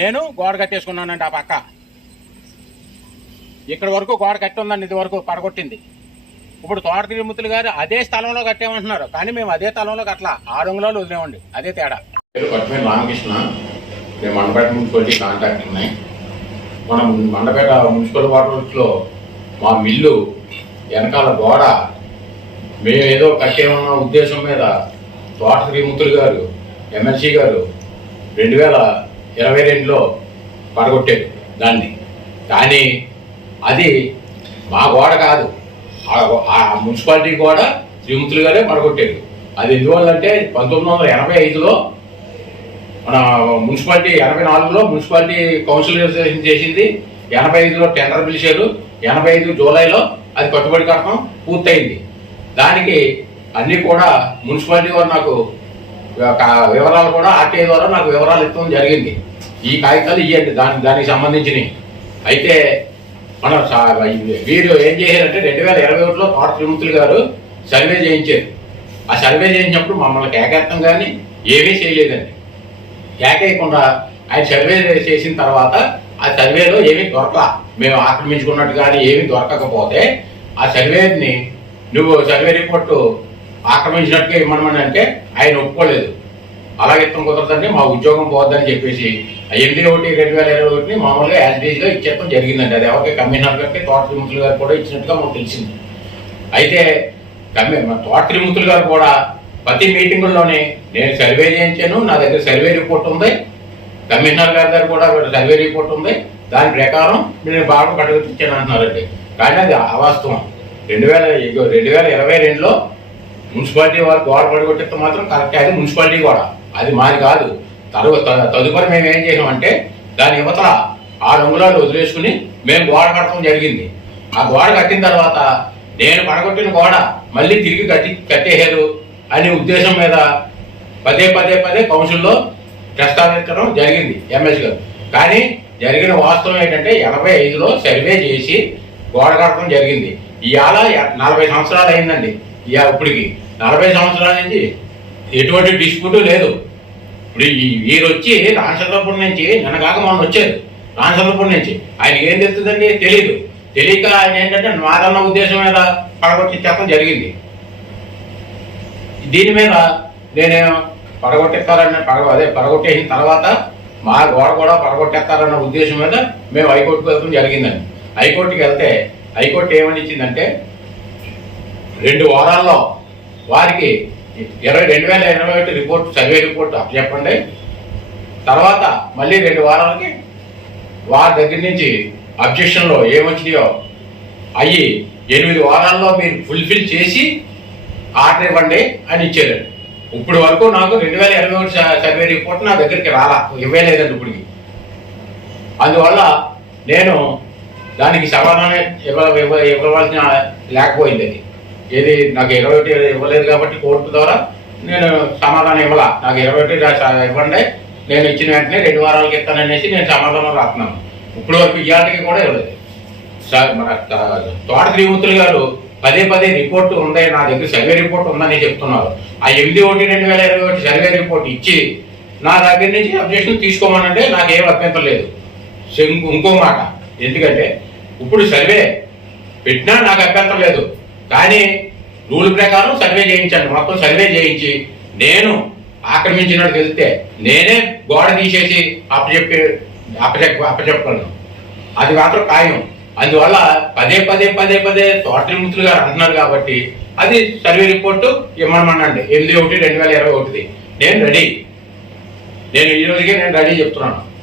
నేను గోడ కట్టేసుకున్నానండి ఆ పక్క. ఇక్కడ వరకు గోడ కట్టి ఉందండి ఇది వరకు పడగొట్టింది. ఇప్పుడు తోట తిరుమతులు గారు అదే స్థలంలో కట్టామంటున్నారు కానీ మేము అదే స్థలంలో కట్టలా. ఆరు అంగుళాలు వదిలేమండి అదే తేడా. రామకృష్ణ మేము మండపేట మున్సిపాలిటీ కాంటాక్ట్ ఉన్నాయి. మనం మండపేట మున్సిపల్ వాటర్లో మా మిల్లు వెనకాల గోడ. మేము ఏదో కట్టేమన్న ఉద్దేశం మీద తోట శ్రీముతులు గారు ఎమ్మెల్సీ గారు రెండు వేల ఇరవై రెండులో పడగొట్టాడు దాన్ని. కానీ అది మా గోడ కాదు. ఆ- మున్సిపాలిటీ గోడ శ్రీమంతులు గారే పడగొట్టారు అది ఎందువల్లంటే పంతొమ్మిది వందల ఎనభై ఐదులో మన మున్సిపాలిటీ ఎనభై నాలుగులో మున్సిపాలిటీ కౌన్సిల్ చేసింది. ఎనభై ఐదులో టెండర్ పిలిచారు ఎనభై ఐదు జూలైలో అది కట్టుబడి కట్టడం పూర్తయింది. దానికి అన్నీ కూడా మున్సిపాలిటీ వారు నాకు వివరాలు కూడా ఆర్టీఐ ద్వారా నాకు వివరాలు ఇవ్వడం జరిగింది. ఈ కాగితాలు ఇవ్వండి దాని దానికి సంబంధించినవి. అయితే మన వీరు ఏం చేశారంటే రెండు వేల ఇరవై ఒకటిలో తోట త్రిమూర్తులు గారు సర్వే చేయించారు. ఆ సర్వే చేయించినప్పుడు మమ్మల్ని కేకెత్తం కానీ ఏమీ చేయలేదండి. కేకేయకుండా ఆయన సర్వే చేసిన తర్వాత ఆ సర్వేలో ఏమీ దొరక మేము ఆక్రమించుకున్నట్టు కానీ ఏమీ దొరకకపోతే ఆ సర్వేని నువ్వు సర్వే రిపోర్టు ఆక్రమించినట్టుగా ఇవ్వమని అంటే ఆయన ఒప్పుకోలేదు. అలాగే ఇష్టం కుదరదండి మా ఉద్యోగం పోవద్దని చెప్పేసి. ఎనిమిది ఒకటి రెండు వేల ఇరవై ఒకటిని మామూలుగా యాజ్గా ఇచ్చేయడం జరిగిందండి. అది ఎవరికి కమిషనర్ గారికి తోట త్రిమూర్తులు గారు కూడా ఇచ్చినట్టుగా మాకు తెలిసింది. అయితే కమ్మి మా తోట త్రిమూర్తులు గారు కూడా ప్రతి మీటింగుల్లోనే నేను సర్వే చేయించాను నా దగ్గర సర్వే రిపోర్ట్ ఉంది. కమిషనర్ గారి దగ్గర కూడా సర్వే రిపోర్ట్ ఉంది. దాని ప్రకారం నేను బాగా పట్టుకొచ్చాను అంటున్నారండి. కానీ అది అవాస్తవం. రెండు వేల రెండు వేల ఇరవై రెండులో మున్సిపాలిటీ వారు గోడ పడగొట్టితే మాత్రం కరెక్ట్. అది మున్సిపాలిటీ గోడ. అది మాది కాదు. తరువాత తదుపరి మేము ఏం చేసామంటే దాని యువతల ఆరు అంగుళాలు వదిలేసుకుని మేము గోడ కట్టడం జరిగింది. ఆ గోడ కట్టిన తర్వాత నేను పడగొట్టిన గోడ మళ్ళీ తిరిగి కట్టి కట్టేశారు అనే ఉద్దేశం మీద పదే పదే పదే కౌన్సిల్లో ప్రస్తావించడం జరిగింది ఎంఎస్ గారు. కానీ జరిగిన వాస్తవం ఏంటంటే ఎనభై ఐదులో సర్వే చేసి గోడ కట్టడం జరిగింది. ఇవాళ నలభై సంవత్సరాలు అయిందండి. ఇప్పటికి నలభై సంవత్సరాల నుంచి ఎటువంటి డిస్ప్యూట్ లేదు. ఇప్పుడు వీరు వచ్చి రామచంద్రపురం నుంచి నన్ను కాక మొన్న వచ్చారు. రామచంద్రపురం నుంచి. ఆయనకి ఏం తెలుస్తుందండి? తెలియదు తెలియక ఆయన ఏంటంటే నాదన్న ఉద్దేశం మీద పడగొట్టి చెప్పడం జరిగింది. దీని మీద నేను పడగొట్టేస్తారన్న పడగ అదే పడగొట్టేసిన తర్వాత మా గోడ కూడా పడగొట్టేస్తారన్న ఉద్దేశం మీద మేము హైకోర్టుకు వెళ్ళడం జరిగిందండి. హైకోర్టుకి వెళ్తే హైకోర్టు ఏమని ఇచ్చిందంటే రెండు వారాల్లో వారికి ఇరవై రెండు వేల ఇరవై ఒకటి రిపోర్ట్ సర్వే రిపోర్ట్ చెప్పండి తర్వాత మళ్ళీ రెండు వారాలకి వారి దగ్గర నుంచి అబ్జెక్షన్లో ఏమొచ్చినాయో అయ్యి ఎనిమిది వారాల్లో మీరు ఫుల్ఫిల్ చేసి ఆర్డర్ ఇవ్వండి అని ఇచ్చారు. ఇప్పుడు వరకు నాకు రెండు వేల ఇరవై ఒకటి సర్వే రిపోర్ట్ నా దగ్గరికి రాలా ఇవ్వలేదండి ఇప్పటికి. అందువల్ల నేను దానికి సమాధానం ఇవ్వ ఇవ్వ- ఇవ్వవలసిన లేకపోయింది అది. ఏది నాకు ఇరవై ఒకటి ఇవ్వలేదు కాబట్టి కోర్టు ద్వారా నేను సమాధానం ఇవ్వాల? నాకు ఇరవై ఒకటి ఇవ్వండి. నేను ఇచ్చిన వెంటనే రెండు వారాలకి ఇస్తాననేసి నేను సమాధానం రాస్తున్నాను. ఇప్పుడు వరకు ఇవాళకి కూడా ఇవ్వలేదు. సార్ మన తోట త్రిమూర్తులు గారు పదే పదే రిపోర్ట్ ఉంది నా దగ్గర సర్వే రిపోర్ట్ ఉందని చెప్తున్నారు. ఆ ఎనిమిది ఒకటి రెండు వేల ఇరవై ఒకటి సర్వే రిపోర్ట్ ఇచ్చి నా దగ్గర నుంచి అబ్జెక్షన్ తీసుకోమనంటే నాకేం అభ్యంతరం లేదు. ఇంకో- ఇంకో మాట. ఎందుకంటే ఇప్పుడు సర్వే పెట్టినా నాకు అభ్యంతరం లేదు. కానీ రూల్ ప్రకారం సర్వే చేయించండి. మొత్తం సర్వే చేయించి నేను ఆక్రమించినట్టు తెలిస్తే నేనే గోడ తీసేసి అప్పచెప్పి అప్పచెప్ప అప్పచెప్పగలను. అది మాత్రం ఖాయం. అందువల్ల పదే పదే పదే పదే తోటముతులు గారు అంటున్నారు కాబట్టి అది సర్వే రిపోర్టు ఇమ్మనమనండి ఎనిమిది ఒకటి రెండు వేల ఇరవై ఒకటిది. నేను రెడీ. నేను ఈ రోజుకే నేను రెడీ చెప్తున్నాను.